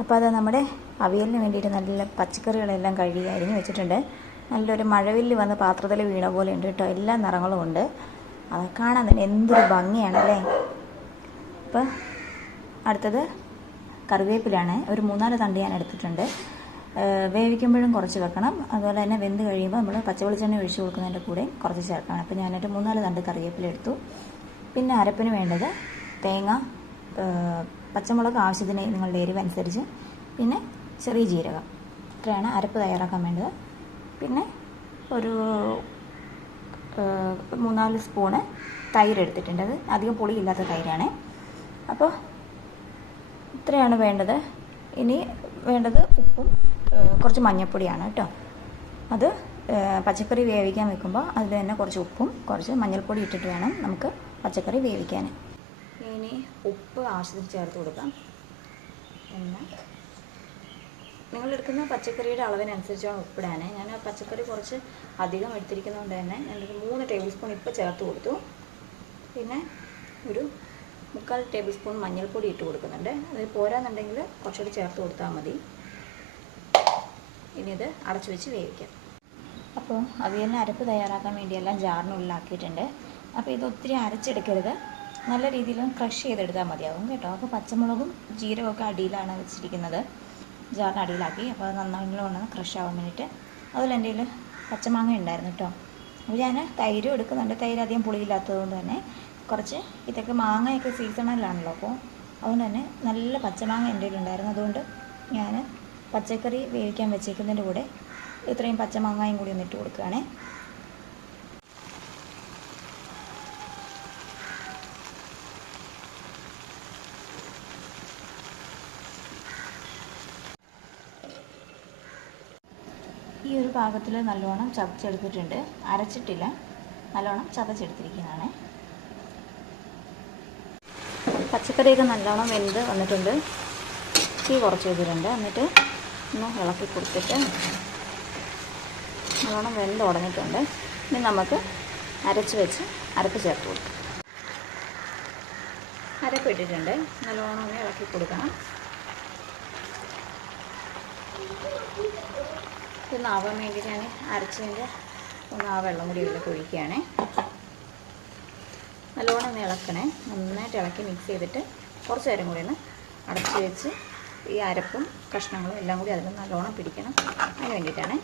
അപ്പോൾ അത് നമ്മുടെ അവിയലിന് വേണ്ടിയിട്ട് നല്ല പച്ചക്കറികളെല്ലാം കഴുകി അരിഞ്ഞ് വെച്ചിട്ടുണ്ട്. നല്ലൊരു മഴവില്ല് വന്ന് പാത്രത്തിൽ വീണ പോലെ ഉണ്ട് കേട്ടോ. എല്ലാ നിറങ്ങളും ഉണ്ട്. അത് കാണാൻ തന്നെ എന്തൊരു ഭംഗിയാണല്ലേ. അപ്പോൾ അടുത്തത് കറിവേപ്പിലാണ്. ഒരു 3-4 തണ്ട് ഞാൻ എടുത്തിട്ടുണ്ട്. വേവിക്കുമ്പോഴും കുറച്ച് വെക്കണം. അതുപോലെ തന്നെ വെന്ത് കഴിയുമ്പോൾ നമ്മൾ പച്ചവെളിച്ചെണ്ണ ഒഴിച്ച് കൊടുക്കുന്നതിൻ്റെ കൂടെ കുറച്ച് ചേർക്കണം. അപ്പോൾ ഞാനൊരു 3-4 തണ്ട് കറിവേപ്പില എടുത്തു. പിന്നെ അരപ്പിന് വേണ്ടത് തേങ്ങ, പച്ചമുളക് ആവശ്യത്തിന് നിങ്ങളുടെ എരിവ് അനുസരിച്ച്, പിന്നെ ചെറിയ ജീരകം. ഇത്രയാണ് അരപ്പ് തയ്യാറാക്കാൻ വേണ്ടത്. പിന്നെ ഒരു 3-4 സ്പൂണ് തൈര് എടുത്തിട്ടുണ്ട്. അത് അധികം പുളിയില്ലാത്ത തൈരാണ്. അപ്പോൾ ഇത്രയാണ് വേണ്ടത്. ഇനി വേണ്ടത് ഉപ്പും കുറച്ച് മഞ്ഞൾപ്പൊടിയാണ് കേട്ടോ. അത് പച്ചക്കറി വേവിക്കാൻ വെക്കുമ്പോൾ അതിൽ തന്നെ കുറച്ച് ഉപ്പും കുറച്ച് മഞ്ഞൾപ്പൊടി ഇട്ടിട്ട് വേണം നമുക്ക് പച്ചക്കറി വേവിക്കാൻ. ഇനി ഉപ്പ് ആവശ്യത്തിന് ചേർത്ത് കൊടുക്കാം. പിന്നെ നിങ്ങളെടുക്കുന്ന പച്ചക്കറിയുടെ അളവിനനുസരിച്ചാണ് ഉപ്പിടാൻ. ഞാൻ പച്ചക്കറി കുറച്ച് അധികം എടുത്തിരിക്കുന്നതുകൊണ്ട് തന്നെ ഞാനൊരു 3 ടേബിൾ സ്പൂൺ ഇപ്പോൾ ചേർത്ത് കൊടുത്തു. പിന്നെ ഒരു 3/4 ടേബിൾ സ്പൂൺ മഞ്ഞൾപ്പൊടി ഇട്ട് കൊടുക്കുന്നുണ്ട്. അത് പോരാന്നുണ്ടെങ്കിൽ കുറച്ചുകൂടി ചേർത്ത് കൊടുത്താൽ മതി. ഇനി ഇത് അടച്ചു വെച്ച് വേവിക്കാം. അപ്പോൾ അവിയലിന് അരപ്പ് തയ്യാറാക്കാൻ വേണ്ടി എല്ലാം ജാറിനുള്ളിലാക്കിയിട്ടുണ്ട്. അപ്പോൾ ഇത് ഒത്തിരി അരച്ചെടുക്കരുത്, നല്ല രീതിയിൽ ക്രഷ് ചെയ്തെടുത്താൽ മതിയാകും കേട്ടോ. അപ്പോൾ പച്ചമുളകും ജീരകമൊക്കെ അടിയിലാണ് വെച്ചിരിക്കുന്നത്, ജാറിന് അടിയിലാക്കി. അപ്പോൾ അത് നന്നായിട്ട് ക്രഷ് ആവാൻ വേണ്ടിയിട്ട്. അതിൽ എൻ്റെ കയ്യിൽ പച്ചമാങ്ങ ഉണ്ടായിരുന്നു കേട്ടോ. അപ്പോൾ ഞാൻ തൈരും എടുക്കുന്നുണ്ട്. തൈര് അധികം പുളിയില്ലാത്തതുകൊണ്ട് തന്നെ കുറച്ച്, ഇതൊക്കെ മാങ്ങയൊക്കെ സീസണലാണല്ലോ, അപ്പോൾ അതുകൊണ്ട് തന്നെ നല്ല പച്ചമാങ്ങ എൻ്റെ കയ്യിലുണ്ടായിരുന്നു. അതുകൊണ്ട് ഞാൻ പച്ചക്കറി വേവിക്കാൻ വെച്ചേക്കുന്നതിൻ്റെ കൂടെ ഇത്രയും പച്ചമാങ്ങയും കൂടി ഒന്ന് ഇട്ട് കൊടുക്കുകയാണേ. ഈ ഒരു പാകത്തിൽ നല്ലോണം ചതച്ചെടുത്തിട്ടുണ്ട്, അരച്ചിട്ടില്ല, നല്ലോണം ചതച്ചെടുത്തിരിക്കുന്നതാണ്. പച്ചക്കറിയൊക്കെ നല്ലോണം വെന്ത് വന്നിട്ടുണ്ട്. തീ കുറച്ച് വെച്ചിട്ടുണ്ട്. എന്നിട്ട് ഒന്ന് ഇളക്കി കൊടുത്തിട്ട് നല്ലോണം വെന്ത് ഉടഞ്ഞിട്ടുണ്ട്. ഇനി നമുക്ക് അരച്ച് വെച്ച് അരപ്പ് ചേർത്ത് കൊടുക്കാം. അരപ്പ് ഇട്ടിട്ടുണ്ട്, നല്ലോണം ഒന്ന് ഇളക്കി കൊടുക്കണം. ഇതൊന്നാവാൻ വേണ്ടി ഞാൻ അരച്ചതിൻ്റെ ഒന്ന് ആ വെള്ളം കൂടി ഇതിലേക്ക് ഒഴിക്കുകയാണ്. നല്ലോണം ഒന്ന് ഇളക്കണേ. നന്നായിട്ട് ഇളക്കി മിക്സ് ചെയ്തിട്ട് കുറച്ച് നേരം കൂടി ഒന്ന് അടച്ച് വെച്ച് ഈ അരപ്പും കഷ്ണങ്ങളും എല്ലാം കൂടി അതിൽ നല്ലോണം പിടിക്കണം. അതിന് വേണ്ടിയിട്ടാണ്.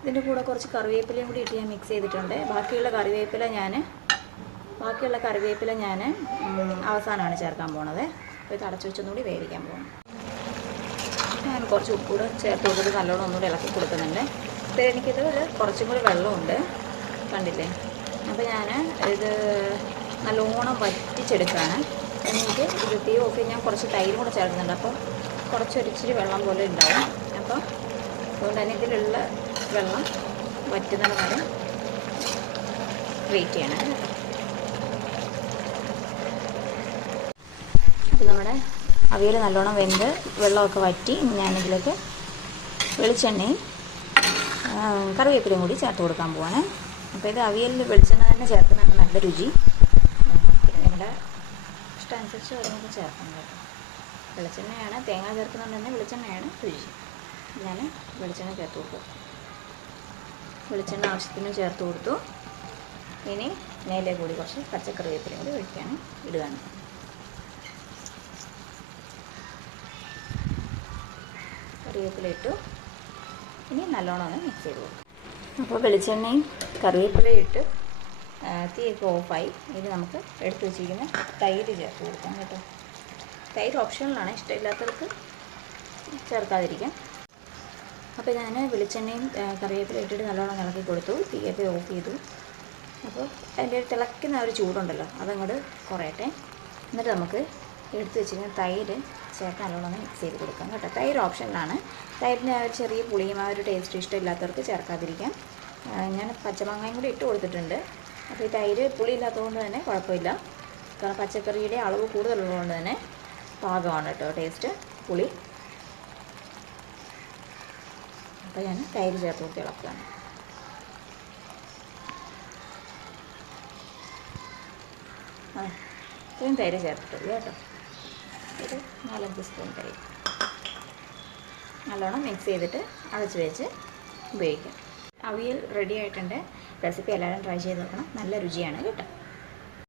ഇതിൻ്റെ കൂടെ കുറച്ച് കറിവേപ്പിലയും കൂടി ഇട്ട് ഞാൻ മിക്സ് ചെയ്തിട്ടുണ്ട്. ബാക്കിയുള്ള കറിവേപ്പില ഞാൻ അവസാനമാണ് ചേർക്കാൻ പോണത്. അപ്പോൾ ഇത് അടച്ചു വെച്ചൊന്നുകൂടി വേവിക്കാൻ പോകണം. ഞാൻ കുറച്ച് ഉപ്പ് കൂടെ ചേർത്ത് കൊടുത്തിട്ട് നല്ലോണം ഒന്നുകൂടി ഇളക്കി കൊടുക്കുന്നുണ്ട്. അപ്പോൾ എനിക്കിത് കുറച്ചും കൂടി വെള്ളമുണ്ട്, കണ്ടില്ലേ. അപ്പോൾ ഞാൻ ഇത് നല്ലോണം വറ്റിച്ചെടുക്കുകയാണ്. എനിക്ക് ഇത് തീ ഓഫ് ഞാൻ കുറച്ച് തൈരും കൂടെ ചേർക്കുന്നുണ്ട്. അപ്പോൾ കുറച്ചൊരിച്ചിരി വെള്ളം പോലെ ഉണ്ടാവും. അപ്പോൾ അതുകൊണ്ട് തന്നെ ഇതിലുള്ള വെള്ളം വറ്റുന്നത് വരെ വെയിറ്റ് ചെയ്യണം കേട്ടോ. അപ്പോൾ നമ്മുടെ അവിയൽ നല്ലോണം വെന്ത് വെള്ളമൊക്കെ വറ്റി ഞാനിതിലേക്ക് വെളിച്ചെണ്ണയും കറിവേപ്പിലയും കൂടി ചേർത്ത് കൊടുക്കാൻ പോവാണ്. അപ്പോൾ ഇത് അവിയലിൽ വെളിച്ചെണ്ണ തന്നെ ചേർക്കുന്നതാണ് നല്ല രുചി. നിങ്ങളുടെ ഇഷ്ടമനുസരിച്ച് ഓരോന്നൊക്കെ ചേർക്കണം കേട്ടോ. വെളിച്ചെണ്ണയാണ്, തേങ്ങ ചേർക്കുന്നുണ്ട് തന്നെ വെളിച്ചെണ്ണയാണ് രുചി. ഞാൻ വെളിച്ചെണ്ണ ചേർത്ത് കൊടുത്തു. വെളിച്ചെണ്ണ ആവശ്യത്തിന് ചേർത്ത് കൊടുത്തു. ഇനി മേലെ കൂടി കുറച്ച് പച്ചക്കറിവേപ്പിലയും കൂടി ഇടുകയാണ്. കറിവേപ്പില ഇട്ടു. ഇനി നല്ലോണം ഒന്ന് മിക്സ് ചെയ്ത് കൊടുക്കും. അപ്പോൾ വെളിച്ചെണ്ണയും കറിവേപ്പിലയും ഇട്ട് തീയൊക്കെ ഓഫായി. ഇനി നമുക്ക് എടുത്ത് വെച്ചിരിക്കുന്ന തൈര് ചേർത്ത് കൊടുക്കാം കേട്ടോ. തൈര് ഓപ്ഷണലാണ്, ഇഷ്ടമില്ലാത്തവർക്ക് ചേർക്കാതിരിക്കാം. അപ്പോൾ ഞാൻ വെളിച്ചെണ്ണയും കറിവേപ്പില ഇട്ടിട്ട് നല്ലോണം ഇളക്കി കൊടുത്തു. തീയൊക്കെ ഓഫ് ചെയ്തു. അപ്പോൾ അതിൻ്റെ ഒരു തിളയ്ക്കുന്ന ഒരു ചൂടുണ്ടല്ലോ, അതങ്ങോട്ട് കുറയട്ടെ. എന്നിട്ട് നമുക്ക് എടുത്ത് വെച്ചിരിക്കുന്ന തൈര് ചേർത്ത് നല്ലോണം മിക്സ് ചെയ്ത് കൊടുക്കാം കേട്ടോ. തൈര് ഓപ്ഷനിലാണ്. തൈരിന് ആ ഒരു ചെറിയ പുളിയും ആ ഒരു ടേസ്റ്റ് ഇഷ്ടമില്ലാത്തവർക്ക് ചേർക്കാതിരിക്കാം. ഞാൻ പച്ചമാങ്ങയും കൂടി ഇട്ട് കൊടുത്തിട്ടുണ്ട്. അപ്പോൾ ഈ തൈര് പുളി ഇല്ലാത്തതുകൊണ്ട് തന്നെ കുഴപ്പമില്ല. കാരണം പച്ചക്കറിയുടെ അളവ് കൂടുതലുള്ളതുകൊണ്ട് തന്നെ പാകമാണ് കേട്ടോ ടേസ്റ്റ് പുളി. അപ്പോൾ ഞാൻ തൈര് ചേർത്ത് കൊടുത്ത് ഇളക്കുകയാണ്. ഇത്രയും തൈര് ചേർത്തിട്ടുള്ളൂ കേട്ടോ. ഒരു 4-5 സ്പൂൺ തൈര് നല്ലോണം മിക്സ് ചെയ്തിട്ട് അടച്ച് വെച്ച് ഉപയോഗിക്കാം. അവിയൽ റെഡി ആയിട്ടുണ്ട്. റെസിപ്പി എല്ലാവരും ട്രൈ ചെയ്ത് നോക്കണം. നല്ല രുചിയാണ് കേട്ടോ.